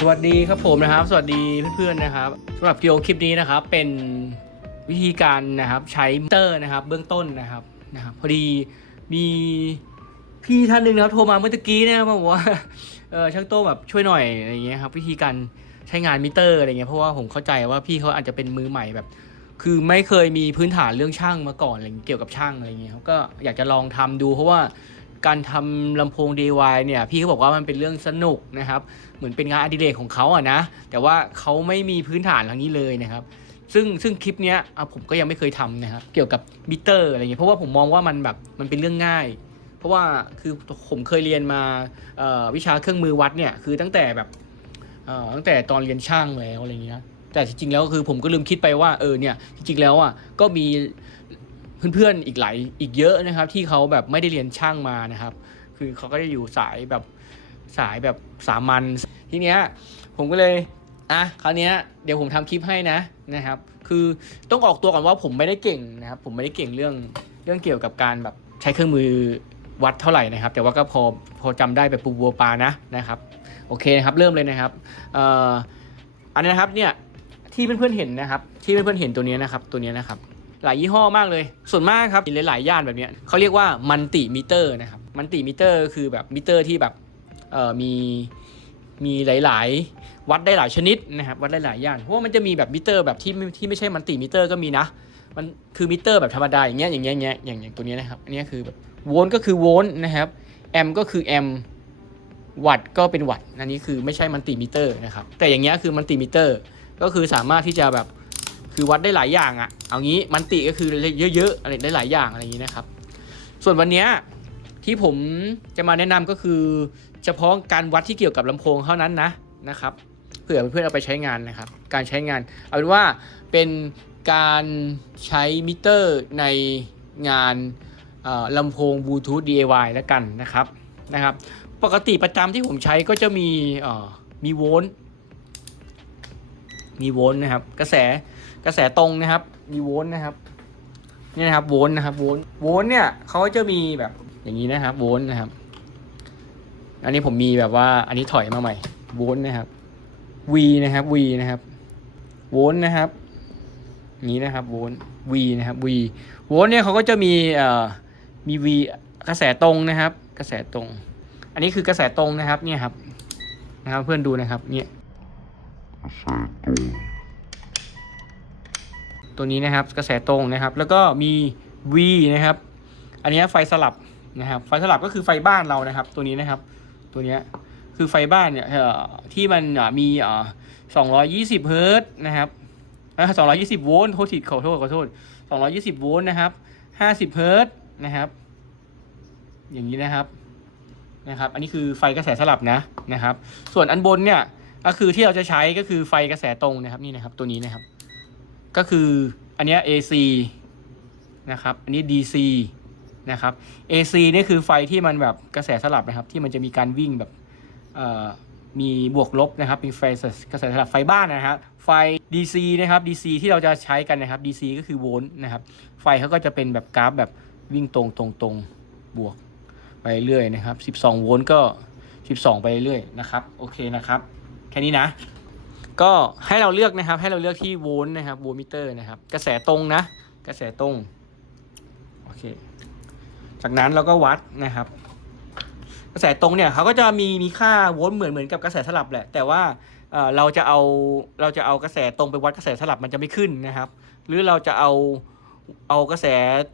สวัสดีครับผมนะครับ สวัสดีเพื่อนๆนะครับสำหรับวิดีโอคลิปนี้นะครับ เป็นวิธีการนะครับใช้มิเตอร์นะครับ เบื้องต้นนะครับนะครับ พอดีมีพี่ท่านหนึ่งนะครับโทรมาเมื่อกี้นะครับบอกว่าเออช่างโต้แบบช่วยหน่อยอะไรเงี้ยครับวิธีการใช้งานมิเตอร์อะไรเงี้ยเพราะว่าผมเข้าใจว่าพี่เขาอาจจะเป็นมือใหม่แบบ คือไม่เคยมีพื้นฐานเรื่องช่างมาก่อนอะไรเกี่ยวกับช่างอะไรเงี้ยครับก็อยากจะลองทำดูเพราะว่า การทำลำโพง DIY เนี่ยพี่เขาบอกว่ามันเป็นเรื่องสนุกนะครับ เหมือนเป็นงานอดิเรกของเขาอะนะ แต่ว่าเขาไม่มีพื้นฐานทางนี้เลยนะครับ ซึ่งซึ่งคลิปเนี้ยผมก็ยังไม่เคยทำนะครับ เกี่ยวกับมิเตอร์อะไรเงี้ยเพราะว่าผมมองว่ามันแบบมันเป็นเรื่องง่าย เพราะว่าคือผมเคยเรียนมาวิชาเครื่องมือวัดเนี่ยคือตั้งแต่แบบตั้งแต่ตอนเรียนช่างแล้วอะไรเงี้ยแต่จริงๆแล้วคือผมก็ลืมคิดไปว่าเออเนี่ยจริงๆแล้วอะก็มี เพื่อนๆอีกหลายอีกเยอะนะครับ ที่เขาแบบไม่ได้เรียนช่างมานะครับ คือเขาก็จะอยู่สายแบบสายแบบสามัญทีเนี้ยผมก็เลยอะคราวเนี้ยเดี๋ยวผมทำคลิปให้นะนะครับ คือต้องออกตัวก่อนว่าผมไม่ได้เก่งนะครับ ผมไม่ได้เก่งเรื่องเรื่องเกี่ยวกับการแบบใช้เครื่องมือวัดเท่าไหร่นะครับ แต่ว่าก็พอพอจำได้แบบปูบัวปลานะนะครับโอเคนะครับเริ่มเลยนะครับเอ่ออันนี้นะครับเนี่ยที่เพื่อนๆเห็นนะครับ ที่เพื่อนๆเห็นตัวเนี้ยนะครับตัวเนี้ยนะครับ หลายยี่ห้อมากเลย ส่วนมากครับหลายๆย่านแบบนี้เขาเรียกว่ามันติมิเตอร์นะครับมันติมิเตอร์คือแบบมิเตอร์ที่แบบเอ่อมีมีหลาย ๆ วัดได้หลายชนิดนะครับวัดได้หลายย่านเพราะว่ามันจะมีแบบมิเตอร์แบบที่ไม่ที่ไม่ใช่มันติมิเตอร์ก็มีนะ มันคือมิเตอร์แบบธรรมดาอย่างเงี้ยอย่างเงี้ยอย่างเงี้ยอย่างอย่างตัวนี้นะครับอันนี้คือแบบโวลต์ก็คือโวลต์นะครับแอมก็คือแอมวัตต์ก็เป็นวัตต์อันนี้คือไม่ใช่มันติมิเตอร์นะครับแต่อย่างเงี้ยคือมันติมิเตอร์ก็คือสามารถที่จะแบบ คือวัดได้หลายอย่างอะ่ะ เอางี้มันติก็คือเยอะๆอะไรได้หลายอย่างอะไรอย่างนี้นะครับ ส่วนวันนี้ที่ผมจะมาแนะนำก็คือ เฉพาะการวัดที่เกี่ยวกับลำโพงเท่านั้นนะนะครับเผื่อเพื่อนๆเอาไปใช้งานนะครับ การใช้งาน เอาเป็นว่าเป็นการใช้มิเตอร์ในงานลำโพงบลูทูธ DIY แล้วกันนะครับนะครับ ปกติประจำที่ผมใช้ก็จะมีมีโวลต์มีโวลต์นะครับ กระแส กระแสตรงนะครับ มีโวลต์นะครับนี่นะครับโวลต์นะครับโวลต์โวลต์เนี่ยเขาจะมีแบบอย่างนี้นะครับโวลต์นะครับ อันนี้ผมมีแบบว่าอันนี้ถอยมาใหม่โวลต์นะครับ V นะครับ V นะครับโวลต์นะครับนี้นะครับโวลต์ V นะครับ V โวลต์เนี่ยเขาก็จะมีเอ่อมี V กระแสตรงนะครับ กระแสตรง อันนี้คือกระแสตรงนะครับเนี่ยครับนะครับเพื่อนดูนะครับเนี่ยตั ตัวนี้นะครับกระแสตรงนะครับ แล้วก็มี V นะครับ อันนี้ไฟสลับนะครับ ไฟสลับก็คือไฟบ้านเรานะครับ ตัวนี้นะครับ ตัวนี้คือไฟบ้านเนี่ยที่มันอะมีอ่า220เฮิร์ตซ์นะครับเอ่อ220โวลต์โทษทีขอโทษขอโทษ220โวลต์นะครับ50เฮิร์ตซ์นะครับ อย่างนี้นะครับนะครับ อันนี้คือไฟกระแสสลับนะนะครับ ส่วนอันบนเนี่ยก็คือที่เราจะใช้ก็คือไฟกระแสตรงนะครับนี่นะครับ ตัวนี้นะครับ ก็คืออันนี้ AC นะครับ อันนี้ DC นะครับ AC นี่คือไฟที่มันแบบกระแสสลับนะครับ ที่มันจะมีการวิ่งแบบมีบวกลบนะครับมีไฟกระแสสลับไฟบ้านนะฮะไฟ DC นะครับ DC ที่เราจะใช้กันนะครับ DC ก็คือโวลต์นะครับ ไฟเขาก็จะเป็นแบบกราฟแบบวิ่งตรงตรงตรงบวกไปเรื่อยนะครับ 12 โวลต์ก็ 12 ไปเรื่อยนะครับ โอเคนะครับ แค่นี้นะ ก็ให้เราเลือกนะครับ ให้เราเลือกที่โวลต์นะครับโวลต์มิเตอร์นะครับ กระแสตรงนะ กระแสตรงโอเคจากนั้นเราก็วัดนะครับ กระแสตรงเนี่ยเขาก็จะมีมีค่าโวลต์เหมือนเหมือนกับกระแสสลับแหละ แต่ว่าเอ่อเราจะเอาเราจะเอากระแสตรงไปวัดกระแสสลับมันจะไม่ขึ้นนะครับ หรือเราจะเอาเอากระแส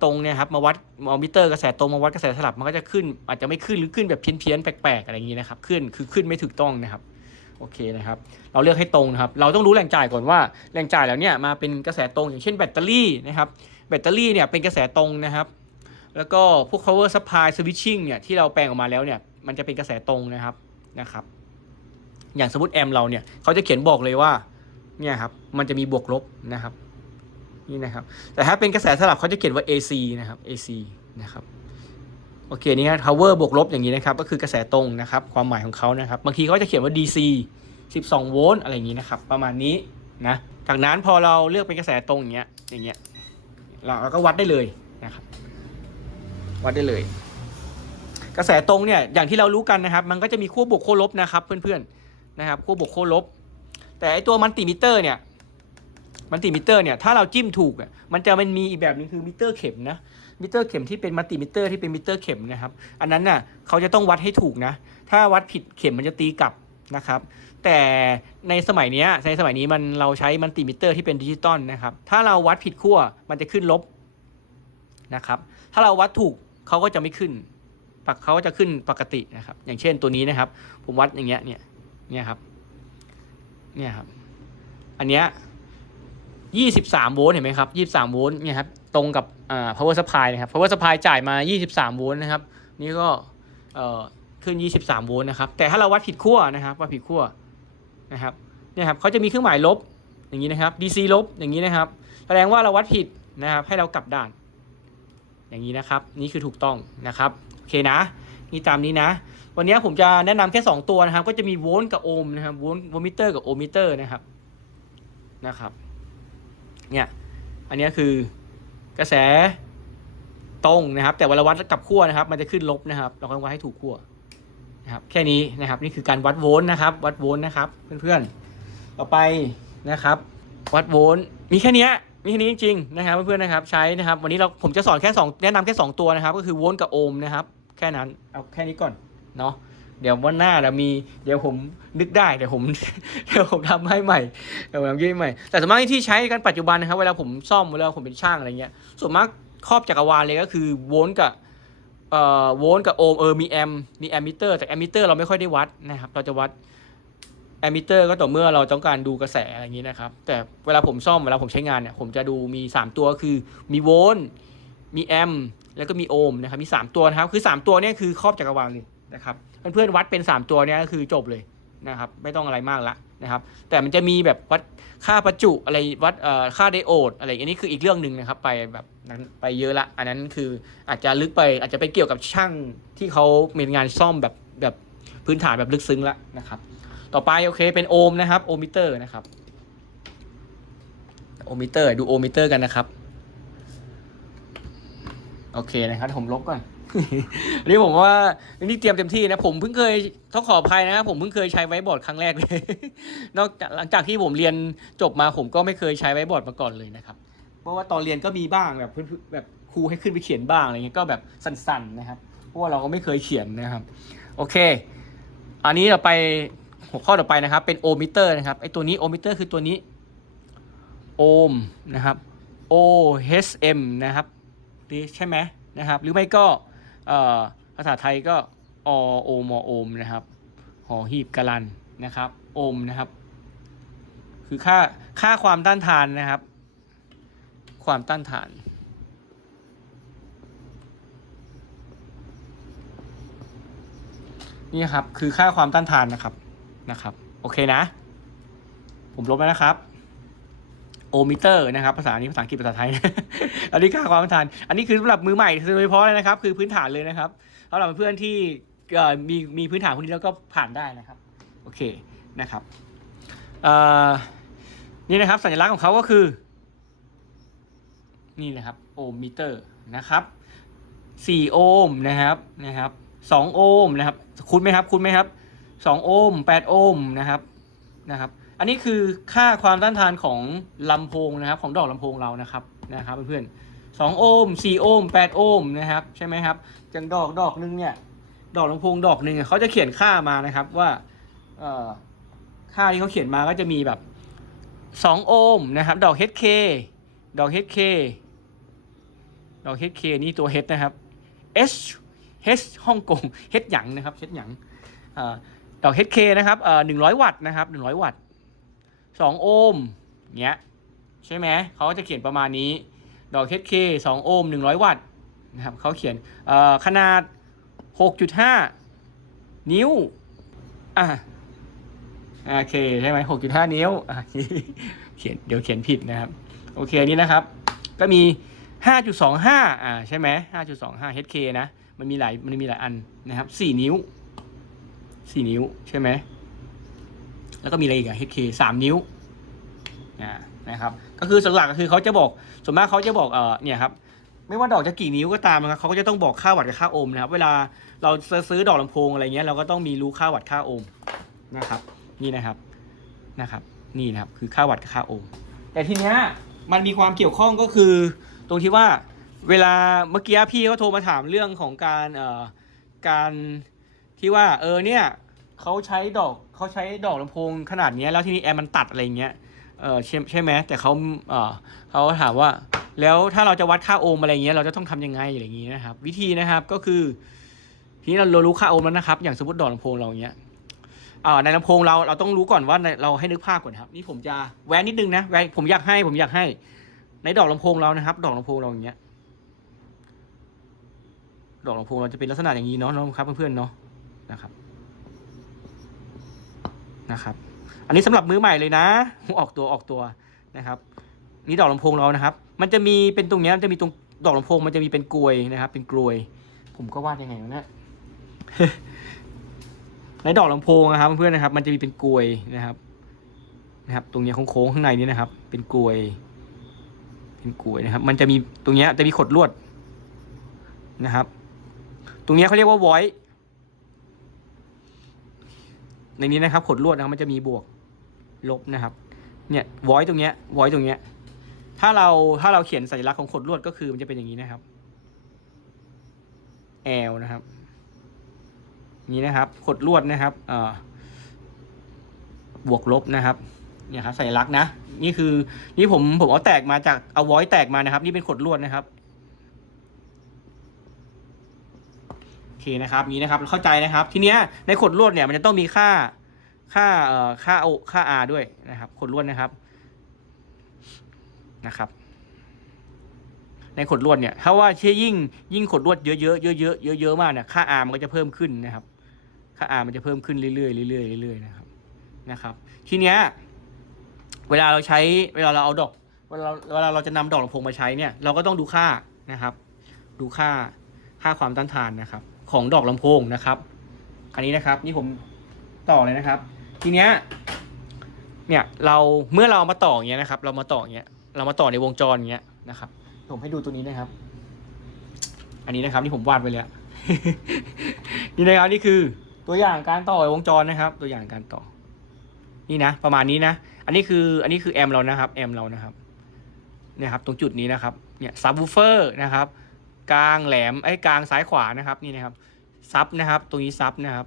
ตรงเนี่ยครับมาวัดเอามิเตอร์กระแสตรงมาวัดกระแสสลับมันก็จะขึ้น อาจจะไม่ขึ้นหรือขึ้นแบบเพี้ยนๆแปลกๆอะไรอย่างนี้นะครับ ขึ้นคือขึ้นไม่ถูกต้องนะครับ โอเคนะครับ เราเลือกให้ตรงนะครับ เราต้องรู้แหล่งจ่ายก่อนว่าแหล่งจ่ายแล้วเนี่ยมาเป็นกระแสตรง อย่างเช่นแบตเตอรี่นะครับ แบตเตอรี่เนี่ยเป็นกระแสตรงนะครับ แล้วก็พวก power supply switching เนี่ยที่เราแปลงออกมาแล้วเนี่ยมันจะเป็นกระแสตรงนะครับนะครับ อย่างสมมติแอมเราเนี่ยเขาจะเขียนบอกเลยว่าเนี่ยครับมันจะมีบวกลบนะครับนี่นะครับ แต่ถ้าเป็นกระแสสลับเขาจะเขียนว่า AC นะครับ AC นะครับ โอเคนี่ครับ power บวกลบอย่างนี้นะครับ ก็คือกระแสตรงนะครับ ความหมายของเขานะครับ บางทีเขาจะเขียนว่า DC 12 โวลต์อะไรอย่างนี้นะครับ ประมาณนี้นะ จากนั้นพอเราเลือกเป็นกระแสตรงอย่างเงี้ย อย่างเงี้ย เราก็วัดได้เลยนะครับ วัดได้เลย กระแสตรงเนี่ย อย่างที่เรารู้กันนะครับ มันก็จะมีขั้วบวกขั้วลบนะครับเพื่อนๆ นะครับ ขั้วบวกขั้วลบ แต่ไอตัวมันติมิเตอร์เนี่ย มันติมิเตอร์เนี่ย ถ้าเราจิ้มถูกอะมันจะมันมีอีกแบบนึงคือมิเตอร์เข็มนะ มิเตอร์เข็มที่เป็นมัลติมิเตอร์ที่เป็นมิเตอร์เข็มนะครับ อันนั้นน่ะเขาจะต้องวัดให้ถูกนะ ถ้าวัดผิดเข็มมันจะตีกลับนะครับ แต่ในสมัยนี้ในสมัยนี้มันเราใช้มัลติมิเตอร์ที่เป็นดิจิตอลนะครับ ถ้าเราวัดผิดขั้วมันจะขึ้นลบนะครับ ถ้าเราวัดถูกเขาก็จะไม่ขึ้นปักเขาก็จะขึ้นปกตินะครับ อย่างเช่นตัวนี้นะครับ ผมวัดอย่างเงี้ยเนี่ยเนี่ยครับเนี่ยครับ อันเนี้ยยี่สิบสามโวลต์เห็นไหมครับยี่สิบสามโวลต์เนี่ยครับ ตรงกับอ่า power supply นะครับ power supply จ่ายมา 23 โวลต์นะครับ นี่ก็เอ่อขึ้น 23 โวลต์นะครับ แต่ถ้าเราวัดผิดขั้วนะครับวัดผิดขั้วนะครับเนี่ยครับเขาจะมีเครื่องหมายลบอย่างนี้นะครับ DC ลบอย่างนี้นะครับ แสดงว่าเราวัดผิดนะครับให้เรากลับด้าน อย่างนี้นะครับ นี่คือถูกต้องนะครับโอเคนะ นี่ตามนี้นะ วันนี้ผมจะแนะนำแค่ 2 ตัวนะครับ ก็จะมีโวลต์กับโอห์มนะครับโวลต์โวลมิเตอร์กับโอห์มมิเตอร์นะครับนะครับ เนี่ย อันนี้คือ กระแสตรงนะครับ แต่เวลาวัดกับขั้วนะครับ มันจะขึ้นลบนะครับ เราต้องวัดให้ถูกขั้วนะครับแค่นี้นะครับนี่คือการวัดโวลต์นะครับ วัดโวลต์นะครับเพื่อนๆต่อไปนะครับ วัดโวลต์มีแค่นี้มีแค่นี้จริงๆนะครับเพื่อนๆนะครับใช้นะครับ วันนี้เราผมจะสอนแค่สองแนะนำแค่สองตัวนะครับ ก็คือโวลต์กับโอห์มนะครับ แค่นั้นเอาแค่นี้ก่อนเนาะ เดี๋ยววันหน้าเรามีเดี๋ยวผมนึกได้เดี๋ยวผมเดี๋ยวผมทำให้ใหม่เดี๋ยวผมทำให้ใหม่ แต่ส่วนมากที่ใช้กันปัจจุบันนะครับเวลาผมซ่อมเวลาผมเป็นช่างอะไรเงี้ยส่วนมากครอบจักรวาลเลยก็คือโวลต์กับเอ่อโวลต์กับโอห์มเออมีแอมมีแอมมิเตอร์แต่แอมมิเตอร์เราไม่ค่อยได้วัดนะครับเราจะวัดแอมมิเตอร์ก็ต่อเมื่อเราต้องการดูกระแสอะไรอย่างนี้นะครับ แต่เวลาผมซ่อมเวลาผมใช้งานเนี่ยผมจะดูมี 3 ตัวคือมีโวลต์มีแอมแล้วก็มีโอห์มนะครับมี 3 ตัวนะครับคือ 3 ตัวเนี้คือครอบจักรวาลเลยนะครับ เพื่อนๆวัดเป็น 3 ตัวเนี้ก็คือจบเลยนะครับ ไม่ต้องอะไรมากละนะครับ แต่มันจะมีแบบวัดค่าประจุอะไรวัดเอ่อค่าไดโอดอะไรอันนี้คืออีกเรื่องหนึ่งนะครับ ไปแบบนั้นไปเยอะละ อันนั้นคืออาจจะลึกไปอาจจะไปเกี่ยวกับช่างที่เขามีงานซ่อมแบบแบบพื้นฐานแบบลึกซึ้งละนะครับ ต่อไปโอเคเป็นโอห์มนะครับโอห์มมิเตอร์นะครับโอห์มมิเตอร์ดูโอห์มมิเตอร์กันนะครับ โอเคนะครับผมลบก่อน อันนี้ผมว่าอันนี้เตรียมเต็มที่นะ ผมเพิ่งเคยต้องขออภัยนะครับผมเพิ่งเคยใช้ไว้บอร์ดครั้งแรกเลย นอกจากหลังจากที่ผมเรียนจบมาผมก็ไม่เคยใช้ไว้บอร์ดมาก่อนเลยนะครับ เพราะว่าตอนเรียนก็มีบ้างแบบเพื่อนแบบครูให้ขึ้นไปเขียนบ้างอะไรเงี้ยก็แบบสั้นๆนะครับ เพราะว่าเราก็ไม่เคยเขียนนะครับ โอเค อันนี้เราไปหัวข้อต่อไปนะครับ เป็นโอมิเตอร์นะครับไอตัวนี้โอมิเตอร์คือตัวนี้โอห์มนะครับ O H M นะครับนี่ใช่ไหมนะครับ หรือไม่ก็ ภาษาไทยก็อโอมอโอมนะครับหอหีบกะลันนะครับ โอมนะครับ คือค่าค่าความต้านทานนะครับ ความต้านทาน นี่ครับคือค่าความต้านทานนะครับนะครับ โอเคนะ ผมลบแล้วนะครับ โอมิเตอร์นะครับภาษานี้ภาษาอังกฤษภาษาไทย อันนี้ค่าความต้นทาน อันนี้คือสำหรับมือใหม่โดยเฉพาะเลยนะครับ คือพื้นฐานเลยนะครับสำหรับเพื่อนที่มีมีพื้นฐานพวกนี้แล้วก็ผ่านได้นะครับ โอเคนะครับเออนี่นะครับสัญลักษณ์ของเขาก็คือ นี่นะครับโอห์มมิเตอร์นะครับสี่โอห์มนะครับนะครับสองโอห์มนะครับ คุ้นไหมครับ คุ้นไหมครับสองโอห์มแปดโอห์มนะครับนะครับ อันนี้คือค่าความต้านทานของลำโพงนะครับ ของดอกลำโพงเรานะครับนะครับเพื่อนๆสองโอห์มสี่โอห์มแปดโอห์มนะครับใช่ไหมครับจังดอกดอกหนึงเนี่ยดอกลำโพงดอกหนึ่งเขาจะเขียนค่ามานะครับว่าเอค่าที่เขาเขียนมาก็จะมีแบบสองโอห์มนะครับ ดอก HK ดอก HK ดอก HK นี่ตัว H นะครับ H H ฮ่องกง H หยังนะครับ H หยังอดอก HK นะครับเอ่อหนึ่งร้อยวัตต์นะครับหนึ่งร้อยวัตต์ สองโอห์มเงี้ยใช่ไหมเขาก็จะเขียนประมาณนี้ ดอก HK สองโอห์มหนึ่งร้อยวัตต์นะครับเขาเขียนขนาด 6.5 นิ้วอะโอเคใช่ไหม6.5นิ้วเขียนเดี๋ยวเขียนผิดนะครับ โอเคอันนี้นะครับ ก็มี5.25อ่าใช่ไหม5.25 HK นะ มันมีหลายมันมีหลายอันนะครับ4นิ้ว4นิ้วใช่ไหม แล้วก็มีอะไรอีกอะ HK 3นิ้วนะครับก็คือหลักก็คือเขาจะบอกส่วนมากเขาจะบอกเออเนี่ยครับไม่ว่าดอกจะกี่นิ้วก็ตามนะครับเขาก็จะต้องบอกค่าวัตต์กับค่าโอห์มนะครับ เวลาเราซื้อดอกลำโพงอะไรเงี้ยเราก็ต้องมีรู้ค่าวัตต์ค่าโอห์มนะครับ นี่นะครับนะครับนี่นะครับคือค่าวัดกับค่าโอห์มแต่ทีเนี้ยมันมีความเกี่ยวข้องก็คือ ตรงที่ว่าเวลาเมื่อกี้พี่เขาโทรมาถามเรื่องของการเอ่อการที่ว่าเออเนี่ย เขาใช้ดอกเขาใช้ดอกลำโพงขนาดเนี้ยแล้วทีนี้แอร์มันตัดอะไรเงี้ยเออใช่ใช่ไหมแต่เขาเออเขาถามว่า แล้วถ้าเราจะวัดค่าโอห์มอะไรเงี้ยเราจะต้องทำยังไงอะไรอย่างงี้นะครับ วิธีนะครับก็คือ ทีนี้เรารู้ค่าโอห์มแล้วนะครับ อย่างสมมติดอกลำโพงเราอย่างเงี้ยอ่าในลำโพงเราเราต้องรู้ก่อนว่าเราให้นึกภาพก่อนครับ นี่ผมจะแวนนิดนึงนะแวนผมอยากให้ผมอยากให้ ในดอกลำโพงเรานะครับ ดอกลำโพงเราอย่างเงี้ยดอกลำโพงเราจะเป็นลักษณะอย่างนี้เนาะนะครับเพื่อนๆเนาะนะครับ นะครับ อันนี้สำหรับมือใหม่เลยนะออกตัวออกตัวนะครับ นี่ดอกลำโพงเรานะครับ มันจะมีเป็นตรงนี้มันจะมีตรงดอกลำโพงมันจะมีเป็นกลวยนะครับ เป็นกลวย ผมก็วาดยังไงวะเนี่ยในดอกลำโพงนะครับเพื่อนๆนะครับ มันจะมีเป็นกลวยนะครับ นะครับ ตรงนี้โค้งๆข้างในนี้นะครับ เป็นกลวย เป็นกลวยนะครับ มันจะมีตรงนี้จะมีขดลวดนะครับ ตรงนี้เขาเรียกว่า void ในนี้นะครับขดลวดนะครับมันจะมีบวกลบนะครับ เนี่ย void ตรงเนี้ย void ตรงเนี้ย ถ้าเราถ้าเราเขียนสัญลักษณ์ของขดลวดก็คือมันจะเป็นอย่างนี้นะครับ L นะครับ นี้นะครับขดลวดนะครับเอ่อบวกลบนะครับเนี่ยครับสัญลักษณ์นะ นี่คือนี่ผมผมเอาแตกมาจากเอา void แตกมานะครับ นี่เป็นขดลวดนะครับ โอ เคนะครับนี้นะครับเข้าใจนะครับ ทีเนี้ยในขดลวดเนี่ยมันจะต้องมีค่าค่าเอ่อค่าโอค่า r ด้วยนะครับขดลวดนะครับนะครับ ในขดลวดเนี่ยถ้าว่าเชื่อยิ่งยิ่งขดลวดเยอะๆเยอะๆเยอะๆมากเนี่ยค่า r มันก็จะเพิ่มขึ้นนะครับ ค่า r มันจะเพิ่มขึ้นเรื่อยๆเรื่อยๆเรื่อยๆนะครับนะครับ ทีเนี้ยเวลาเราใช้เวลาเราเอาดอกเวลาเวลาเราจะนำดอกลำโพงมาใช้เนี่ยเราก็ต้องดูค่านะครับ ดูค่าค่าความต้านทานนะครับ ของดอกลำโพงนะครับ อันนี้นะครับนี่ผมต่อเลยนะครับ ทีเนี้ยเนี่ยเราเมื่อเราเอามาต่ออย่างเงี้ยนะครับ เรามาต่ออย่างเงี้ยเรามาต่อในวงจรอย่างเงี้ยนะครับผมให้ดูตัวนี้นะครับ อันนี้นะครับที่ผมวาดไว้แล้วนี่นะครับนี่คือตัวอย่างการต่อวงจรนะครับ ตัวอย่างการต่อ นี่นะ ประมาณนี้นะ อันนี้คือ อันนี้คือแอมเรานะครับแอมเรานะครับเนี่ยครับ ตรงจุดนี้นะครับ เนี่ยซับวูเฟอร์นะครับ กลางแหลมไอ้กลางซ้ายขวานะครับนี่นะครับซับนะครับ ตรงนี้ซับนะครับ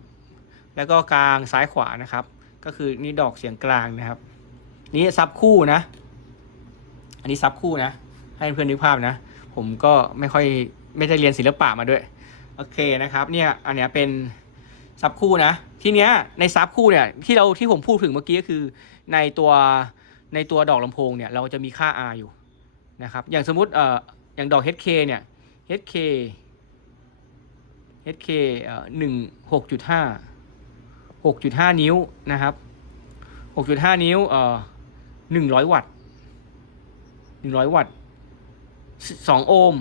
แล้วก็กลางซ้ายขวานะครับ ก็คือนี่ดอกเสียงกลางนะครับ นี่ซับคู่นะ อันนี้ซับคู่นะ ให้เพื่อนนึกภาพนะ ผมก็ไม่ค่อยไม่ได้เรียนศิลปะมาด้วยโอเคนะครับเนี่ยอันเนี้ยเป็นซับคู่นะ ทีเนี้ยในซับคู่เนี่ยที่เราที่ผมพูดถึงเมื่อกี้ก็คือในตัวในตัวดอกลำโพงเนี่ยเราจะมีค่า R อยู่นะครับอย่างสมมุติเอ่ออย่างดอก HK เนี่ย HK HK เอ่อหนึ่งหกจุดห้าหกจุดห้านิ้วนะครับหกจุดห้านิ้วเอ่อหนึ่งร้อยวัตต์หนึ่งร้อยวัตต์สองโอห์ม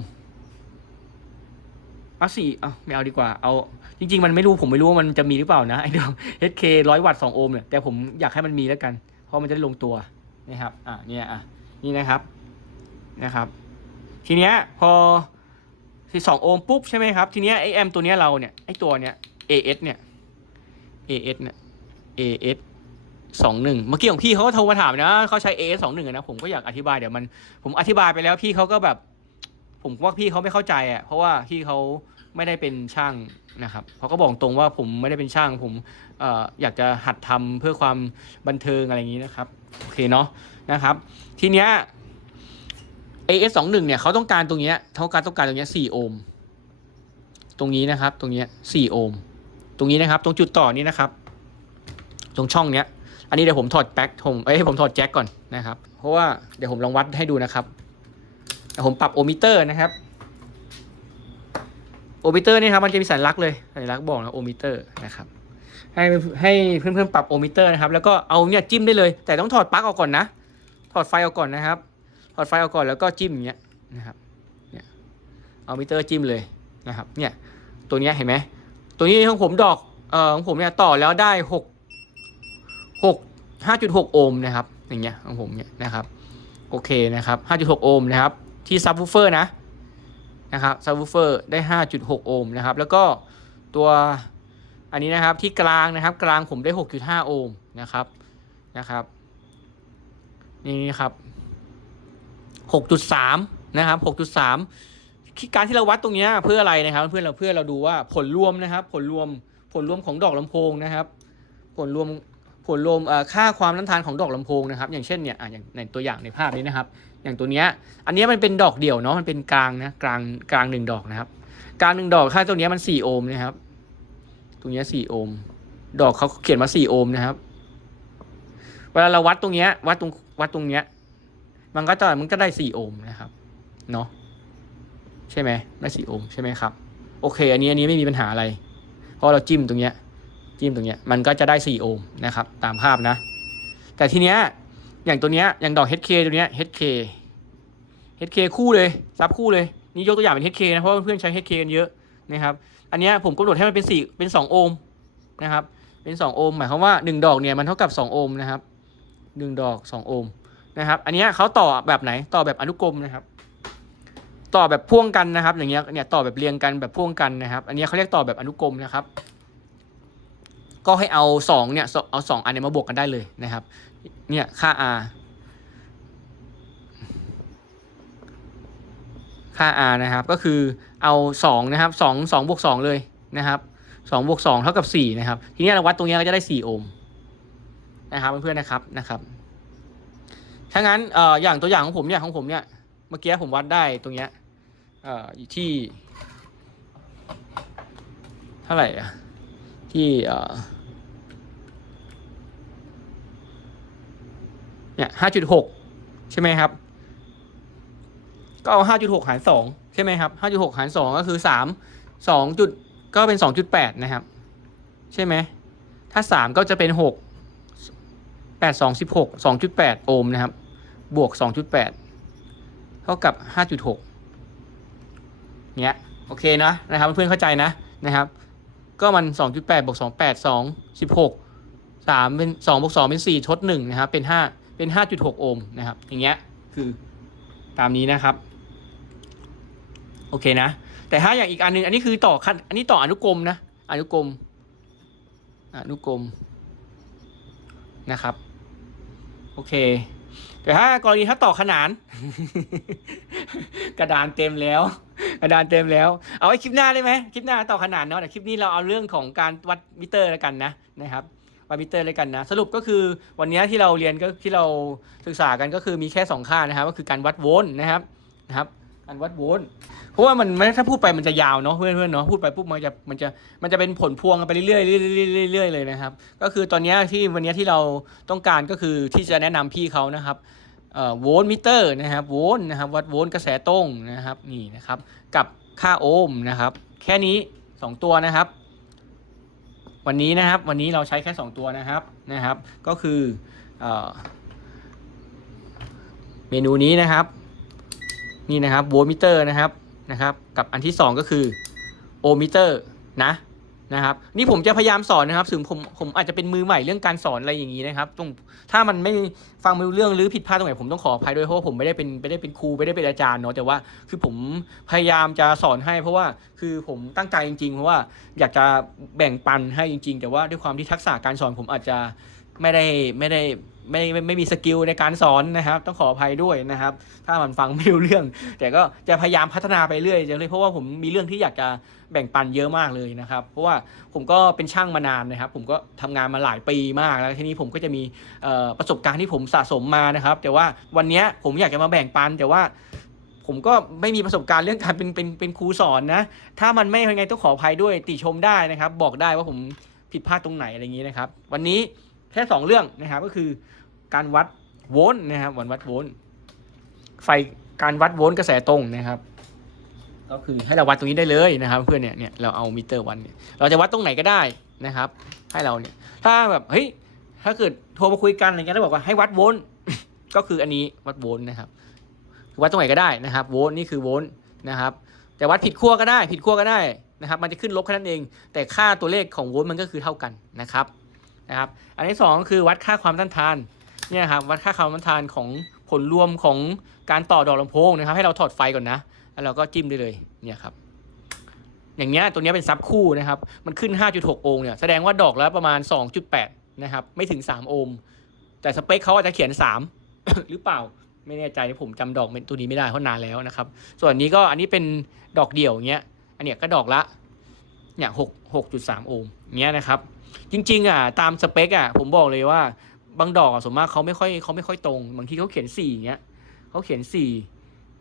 เอาสี่เอาไม่เอาดีกว่า เอา จริง ๆ มันไม่รู้ผมไม่รู้ว่ามันจะมีหรือเปล่านะไอ้ดอก HK ร้อยวัตต์สองโอห์มเนี่ยแต่ผมอยากให้มันมีแล้วกัน เพราะมันจะได้ลงตัวนะครับ อะเนี่ยอะนี่นะครับนะครับ ทีเนี้ยพอ สิสองโอห์มปุ๊บใช่ไหมครับ ทีเนี้ยไอแอมตัวเนี้ยเราเนี่ยไอตัวเนี้ย AS เนี่ย AS เนี่ย AS สองหนึ่งเมื่อกี้ของพี่เขาก็โทรมาถามนะเขาใช้ AS สองหนึ่งนะผมก็อยากอธิบายเดี๋ยวมันผมอธิบายไปแล้วพี่เขาก็แบบ ผมว่าพี่เขาไม่เข้าใจอะเพราะว่าพี่เขาไม่ได้เป็นช่างนะครับเขาก็บอกตรงว่าผมไม่ได้เป็นช่าง ผมเอ่ออยากจะหัดทำเพื่อความบันเทิงอะไรอย่างนี้นะครับโอเคเนาะนะครับ ทีเนี้ย AS สองหนึ่งเนี่ยเขาต้องการตรงเนี้ยเขาการต้องการตรงเนี้ยสี่โอห์มตรงนี้นะครับ ตรงเนี้ยสี่โอห์มตรงนี้นะครับ ตรงจุดต่อนี้นะครับ ตรงช่องเนี้ย อันนี้เดี๋ยวผมถอดแบ็คผมเอ้ยผมถอดแจ็คก่อนนะครับ เพราะว่าเดี๋ยวผมลองวัดให้ดูนะครับเดี๋ยวผมปรับโอมิเตอร์นะครับโอมิเตอร์นี่ครับมันจะมีสัญลักษณ์เลยสัญลักษณ์บอกนะโอมิเตอร์นะครับให้ให้เพื่อนๆปรับโอมิเตอร์นะครับ แล้วก็เอาเนี่ยจิ้มได้เลย แต่ต้องถอดปลั๊กออกก่อนนะ ถอดไฟออกก่อนนะครับ ถอดไฟออกก่อนแล้วก็จิ้มอย่างเงี้ยนะครับเนี่ยเอามิเตอร์จิ้มเลยนะครับเนี่ยตัวเนี้ยเห็นไหมตัวนี้ของผมดอกเอ่อของผมเนี่ยต่อแล้วได้หกหกห้าจุดหกโอห์มนะครับอย่างเงี้ยของผมเนี่ยนะครับโอเคนะครับห้าจุดหกโอห์มนะครับที่ซับวูเฟอร์นะนะครับซับวูเฟอร์ได้ห้าจุดหกโอห์มนะครับแล้วก็ตัวอันนี้นะครับที่กลางนะครับกลางผมได้6.5โอห์มนะครับนะครับนี่ครับ 6.3 นะครับ 6.3 การที่เราวัดตรงนี้เพื่ออะไรนะครับ เพื่อเราเพื่อเราดูว่าผลรวมนะครับ ผลรวมผลรวมของดอกลำโพงนะครับ ผลรวมผลรวมค่าความต้านทานของดอกลำโพงนะครับ อย่างเช่นเนี่ยออย่างในตัวอย่างในภาพนี้นะครับ อย่างตัวเนี้ยอันนี้มันเป็นดอกเดี่ยวเนาะมันเป็นกลางนะกลางกลางหนึ่งดอกนะครับ กลางหนึ่งดอกค่าตัวเนี้ยมัน4โอห์มนะครับ ตรงเนี้ย4โอห์มดอกเขาเขียนมา4โอห์มนะครับ เวลาเราวัดตรงเนี้ยวัดตรงวัดตรงเนี้ย มันก็จะมันก็ได้ 4 โอห์มนะครับ เนาะใช่ไหมได้ 4 โอห์มใช่ไหมครับ โอเค อันนี้อันนี้ไม่มีปัญหาอะไร เพราะเราจิ้มตรงเนี้ย จิ้มตรงเนี้ย มันก็จะได้ 4 โอห์มนะครับ ตามภาพนะ แต่ทีเนี้ย อย่างตัวเนี้ย อย่างดอก HK ตัวเนี้ย HK HK คู่เลย ซับคู่เลย นี่ยกตัวอย่างเป็น HK นะ เพราะเพื่อนๆใช้ HK กันเยอะนะครับ อันเนี้ยผมกำหนดให้มันเป็น4เป็น 2 โอห์มนะครับ เป็น 2 โอห์ม หมายความว่า 1 ดอกเนี่ย มันเท่ากับ 2 โอห์มนะครับ 1 ดอก 2 โอห์ม นะครับ อันนี้เขาต่อแบบไหนต่อแบบอนุกรมนะครับ ต่อแบบพ่วงกันนะครับ อย่างเงี้ยเนี่ยต่อแบบเรียงกันแบบพ่วงกันนะครับ อันนี้เขาเรียกต่อแบบอนุกรมนะครับ ก็ให้เอา2เนี่ยเอา2อันเนี้ยมาบวกกันได้เลยนะครับ เนี่ยค่า r ค่า r นะครับ ก็คือเอา2นะครับ2 2บวก2เลยนะครับ2บวก2เท่ากับ4นะครับ ทีนี้เราวัดตรงนี้ก็จะได้ 4 โอห์มนะครับเพื่อนๆนะครับนะครับ ถ้างั้นเอ่ออย่างตัวอย่างของผมเนี่ยของผมเนี่ยเมื่อกี้ผมวัดได้ตรงเนี้ยเอ่ออยู่ที่ เท่าไหร่อะที่เอ่อเนี่ยห้าจุดหกใช่ไหมครับ ก็เอาห้าจุดหกหารสองใช่ไหมครับห้าจุดหกหารสองก็คือสามสองจุดก็เป็นสองจุดแปดนะครับ ใช่ไหม ถ้าสามก็จะเป็นหกแปดสองสิบหกสองจุดแปดโอห์มนะครับ บวกสองจุดแปดเท่ากับห้าจุดหกเนี้ยโอเคนะนะครับเพื่อนๆเข้าใจนะนะครับ ก็มันสองจุดแปดบวกสองแปดสองสิบหกสามเป็นสองบวกสองเป็นสี่ทดหนึ่งนะครับเป็นห้าเป็นห้าจุดหกโอห์มนะครับ อย่างเงี้ยคือตามนี้นะครับ โอเคนะ แต่ถ้าอย่างอีกอันหนึงอันนี้คือต่อคันอันนี้ต่ออนุกรมนะ อนุกรม อนุกรมนะครับ โอเค แต่ถ้ากรณีถ้าต่อขนาน กระดานเต็มแล้ว กระดานเต็มแล้ว เอาไว้คลิปหน้าได้ไหมคลิปหน้าต่อขนานเนาะแต่คลิปนี้เราเอาเรื่องของการวัดมิเตอร์แล้วกันนะนะครับวัดมิเตอร์แล้วกันนะ สรุปก็คือวันนี้ที่เราเรียนก็ที่เราศึกษากันก็คือมีแค่สองค่านะครับ ก็คือการวัดโวลต์นะครับนะครับ การวัดโวลต์เพราะว่ามันถ้าพูดไปมันจะยาวเนาะเพื่อนเพื่อนๆเนาะพูดไปปุ๊บมันจะมันจะมันจะเป็นผลพวงไปเรื่อยๆเรื่อยๆเรื่อยๆเลยนะครับ ก็คือตอนนี้ที่วันนี้ที่เราต้องการก็คือที่จะแนะนำพี่เขานะครับเอ่อโวลต์มิเตอร์นะครับโวลต์นะครับวัดโวลต์กระแสตรงนะครับนี่นะครับ กับค่าโอห์มนะครับ แค่นี้ 2 ตัวนะครับ วันนี้นะครับ วันนี้เราใช้แค่ 2 ตัวนะครับนะครับ ก็คือเออเมนูนี้นะครับ นี่นะครับโวลต์มิเตอร์นะครับนะครับกับอันที่ 2 ก็คือโอห์มมิเตอร์นะนะครับนี่ผมจะพยายามสอนนะครับถึงผมผมอาจจะเป็นมือใหม่เรื่องการสอนอะไรอย่างนี้นะครับตรงถ้ามันไม่ฟังไม่รู้เรื่องหรือผิดพลาดตรงไหนผมต้องขออภัยด้วยเพราะว่าผมไม่ได้เป็นไม่ได้เป็นครูไม่ได้เป็นอาจารย์เนาะแต่ว่าคือผมพยายามจะสอนให้ เพราะว่าคือผมตั้งใจจริงๆเพราะว่าอยากจะแบ่งปันให้จริง ๆ แต่ว่าด้วยความที่ทักษะการสอนผมอาจจะไม่ได้ไม่ได้ ไม่ไม่ไม่มีสกิลในการสอนนะครับ ต้องขออภัยด้วยนะครับ ถ้ามันฟังไม่รู้เรื่อง แต่ก็จะพยายามพัฒนาไปเรื่อยจะเลยเพราะว่าผมมีเรื่องที่อยากจะแบ่งปันเยอะมากเลยนะครับ เพราะว่าผมก็เป็นช่างมานานนะครับ ผมก็ทำงานมาหลายปีมากแล้วทีนี้ผมก็จะมีประสบการณ์ที่ผมสะสมมานะครับ แต่ว่าวันนี้ผมอยากจะมาแบ่งปันแต่ว่าผมก็ไม่มีประสบการณ์เรื่องการเป็นเป็นเป็นครูสอนนะ ถ้ามันไม่ยังไงต้องขออภัยด้วยติชมได้นะครับ บอกได้ว่าผมผิดพลาดตรงไหนอะไรอย่างนี้นะครับ วันนี้แค่สองเรื่องนะครับก็คือ การวัดโวลต์นะครับวันวัดโวลต์ไฟการวัดโวลต์กระแสตรงนะครับ ก็คือให้เราวัดตรงนี้ได้เลยนะครับ เพื่อนเนี่ยเนี่ยเราเอามิเตอร์วัดเนี่ยเราจะวัดตรงไหนก็ได้นะครับ ให้เราเนี่ย ถ้าแบบเฮ้ยถ้าเกิดโทรมาคุยกันอะไรเงี้ยแล้วบอกว่าให้วัดโวลต์ก็คืออันนี้วัดโวลต์นะครับวัดตรงไหนก็ได้นะครับโวลต์นี่คือโวลต์นะครับ แต่วัดผิดขั้วก็ได้ ผิดขั้วก็ได้นะครับ มันจะขึ้นลบแค่นั้นเอง แต่ค่าตัวเลขของโวลต์มันก็คือเท่ากันนะครับนะครับ อันที่สองก็คือวัดค่าความต้านทาน เนี่ยครับวัดค่าความต้านทานของผลรวมของการต่อดอกลำโพงนะครับ ให้เราถอดไฟก่อนนะ แล้วเราก็จิ้มได้เลยเนี่ยครับอย่างเงี้ยตัวเนี้ยเป็นซับคู่นะครับ มันขึ้น 5.6 โอห์มเนี่ยแสดงว่าดอกแล้วประมาณ 2.8 นะครับ ไม่ถึง 3 โอห์มแต่สเปคเขาอาจจะเขียน 3 หรือเปล่าไม่แน่ใจผมจำดอกตัวนี้ไม่ได้เพราะนานแล้วนะครับ ส่วนนี้ก็อันนี้เป็นดอกเดี่ยวอย่างเงี้ยอันเนี้ยก็ดอกละเนี่ยหกหกจุดสามโอห์มเงี้ยนะครับ จริง ๆ อะ ตามสเปคอะ ผมบอกเลยว่า บางดอกอะส่วนมากเขาไม่ค่อยเขาไม่ค่อยตรง บางทีเขาเขียนสี่อย่างเงี้ยเขาเขียนสี่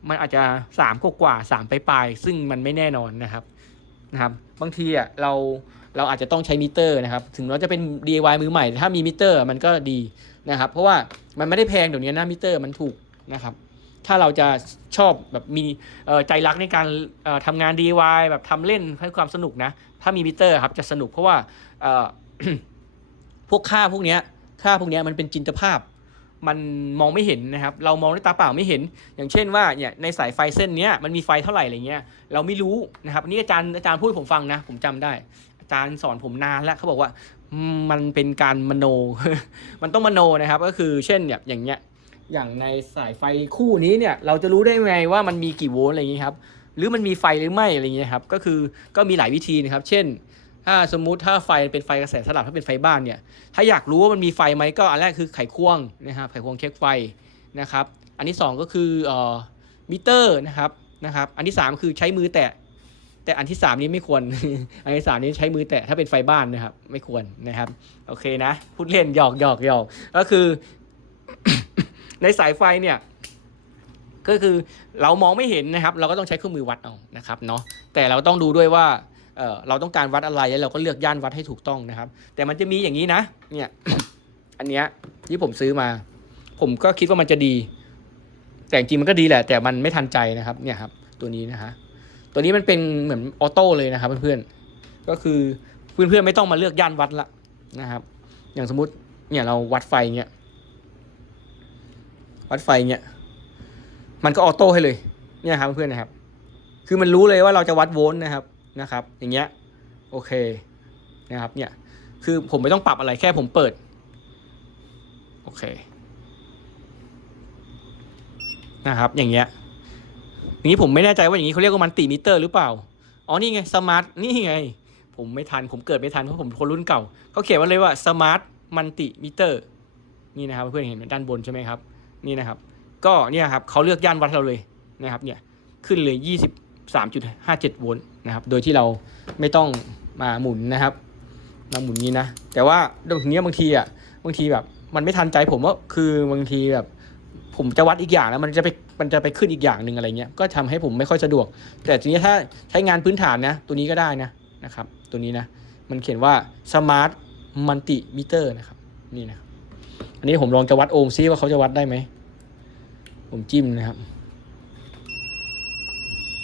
มันอาจจะสามกว่าสามปลายซึ่งมันไม่แน่นอนนะครับนะครับ บางทีอะเราเราอาจจะต้องใช้มิเตอร์นะครับ ถึงเราจะเป็น DIY มือใหม่ถ้ามีมิเตอร์มันก็ดีนะครับ เพราะว่ามันไม่ได้แพงเดี๋ยวนี้นะมิเตอร์มันถูกนะครับ ถ้าเราจะชอบแบบมีใจรักในการทำงาน DIY แบบทำเล่นให้ความสนุกนะ ถ้ามีมิเตอร์ครับจะสนุกเพราะว่าพวกค่าพวกเนี้ย ค่าพวกนี้มันเป็นจินตภาพ มันมองไม่เห็นนะครับ เรามองด้วยตาเปล่าไม่เห็น อย่างเช่นว่าเนี่ยในสายไฟเส้นนี้มันมีไฟเท่าไหร่อะไรเงี้ย เราไม่รู้นะครับอันนี่อาจารย์อาจารย์พูดผมฟังนะ ผมจำได้ อาจารย์สอนผมนานแล้วเขาบอกว่ามันเป็นการมโน มันต้องมโนนะครับ ก็คือเช่นเนี่ยอย่างเงี้ย อย่างในสายไฟคู่นี้เนี่ย เราจะรู้ได้ไงว่ามันมีกี่โวลต์อะไรอย่างนี้ครับ หรือมันมีไฟหรือไม่อะไรอย่างเงี้ยครับ ก็คือก็มีหลายวิธีนะครับ เช่น ถ้าสมมุติถ้าไฟเป็นไฟกระแสสลับถ้าเป็นไฟบ้านเนี่ย ถ้าอยากรู้ว่ามันมีไฟไหมก็อันแรกคือไขควงนะครับไขควงเช็คไฟนะครับ อันที่สองก็คือเอ่อมิเตอร์นะครับนะครับ อันที่สามคือใช้มือแตะ แต่อันที่สามนี้ไม่ควร อันที่สามนี้ใช้มือแตะถ้าเป็นไฟบ้านนะครับ ไม่ควรนะครับ โอเคนะ พูดเล่นหยอกหยอกหยอกก็คือ ในสายไฟเนี่ยก็คือเรามองไม่เห็นนะครับ เราก็ต้องใช้เครื่องมือวัดเอานะครับเนาะแต่เราต้องดูด้วยว่า เเราต้องการวัดอะไรแล้วเราก็เลือกย่านวัดให้ถูกต้องนะครับ แต่มันจะมีอย่างนี้นะ เนี่ย อันเนี้ยที่ผมซื้อมา ผมก็คิดว่ามันจะดี แต่จริงมันก็ดีแหละ แต่มันไม่ทันใจนะครับ เนี่ยครับ ตัวนี้นะฮะ ตัวนี้มันเป็นเหมือนออโต้เลยนะครับเพื่อนๆ ก็คือเพื่อนๆไม่ต้องมาเลือกย่านวัดละนะครับ อย่างสมมุติ เนี่ยเราวัดไฟเงี้ยวัดไฟเงี้ยมันก็ออโต้ให้เลย เนี่ยครับเพื่อนๆนะครับ คือมันรู้เลยว่าเราจะวัดโวลต์นะครับ นะครับ อย่างเงี้ยโอเคนะครับเนี่ยคือผมไม่ต้องปรับอะไรแค่ผมเปิดโอเคนะครับ อย่างเงี้ยอย่างนี้ผมไม่แน่ใจว่าอย่างนี้เขาเรียกว่ามันติมิเตอร์หรือเปล่า อ๋อ นี่ไงสมาร์ทนี่ไง ผมไม่ทัน ผมเกิดไม่ทันเพราะผมคนรุ่นเก่าเขาเขียนว่าเลยว่าสมาร์ทมันติมิเตอร์นี่นะครับ เพื่อนเห็นด้านบนใช่ไหมครับ นี่นะครับ ก็เนี่ยครับเขาเลือกย่านวัดเราเลยนะครับ เนี่ยขึ้นเลย 3.57 โวลต์นะครับ โดยที่เราไม่ต้องมาหมุนนะครับมาหมุนนี้นะ แต่ว่าตรงนี้บางทีอะ บางทีแบบ มันไม่ทันใจผมว่าคือบางทีแบบ ผมจะวัดอีกอย่างแล้วมันจะไป มันจะไปขึ้นอีกอย่างหนึ่งอะไรเงี้ย ก็ทำให้ผมไม่ค่อยสะดวก แต่ทีนี้ถ้าใช้งานพื้นฐานนะ ตัวนี้ก็ได้นะ นะครับ ตัวนี้นะ มันเขียนว่า smart multi meter นะครับ นี่นะครับ อันนี้ผมลองจะวัดโอห์มซิว่าเขาจะวัดได้ไหม ผมจิ้มนะครับ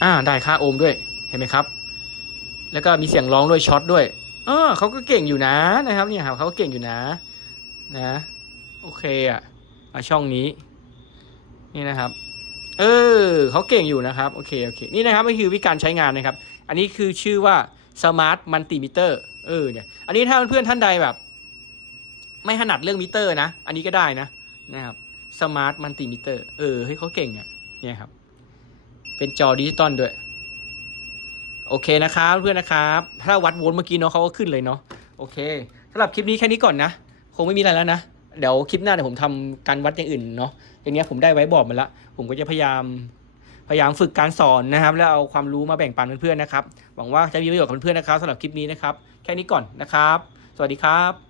อ่าได้ค่าโอห์มด้วยเห็นไหมครับ แล้วก็มีเสียงร้องด้วยช็อตด้วยเออเขาก็เก่งอยู่นะนะครับเนี่ยครับเขาก็เก่งอยู่นะ นะ โอเคอะช่องนี้ นี่นะครับเออเขาเก่งอยู่นะครับโอเคโอเคนี่นะครับก็คือวิธีการใช้งานนะครับ อันนี้คือชื่อว่า smart multimeter เออเนี่ยอันนี้ถ้าเพื่อนๆท่านใดแบบ ไม่ถนัดเรื่องมิเตอร์นะ อันนี้ก็ได้นะนะครับสมาร์ทมัลติมิเตอร์เออเฮ้ยเขาเก่งอะ่ะเนี่ยครับ เป็นจอดิจิตอลด้วย โอเคนะครับเพื่อนนะครับ ถ้าวัดโวลต์เมื่อกี้เนาะเขาก็ขึ้นเลยเนาะโอเคสำหรับคลิปนี้แค่นี้ก่อนนะ คงไม่มีอะไรแล้วนะเดี๋ยวคลิปหน้าเดี๋ยวผมทำการวัดอย่างอื่นเนาะอย่างนี้ผมได้ไว้บอร์ดมาละผมก็จะพยายามพยายามฝึกการสอนนะครับ แล้วเอาความรู้มาแบ่งปันเพื่อนๆนะครับหวังว่าจะมีประโยชน์กับเพื่อนๆนะครับสำหรับคลิปนี้นะครับ แค่นี้ก่อนนะครับ สวัสดีครับ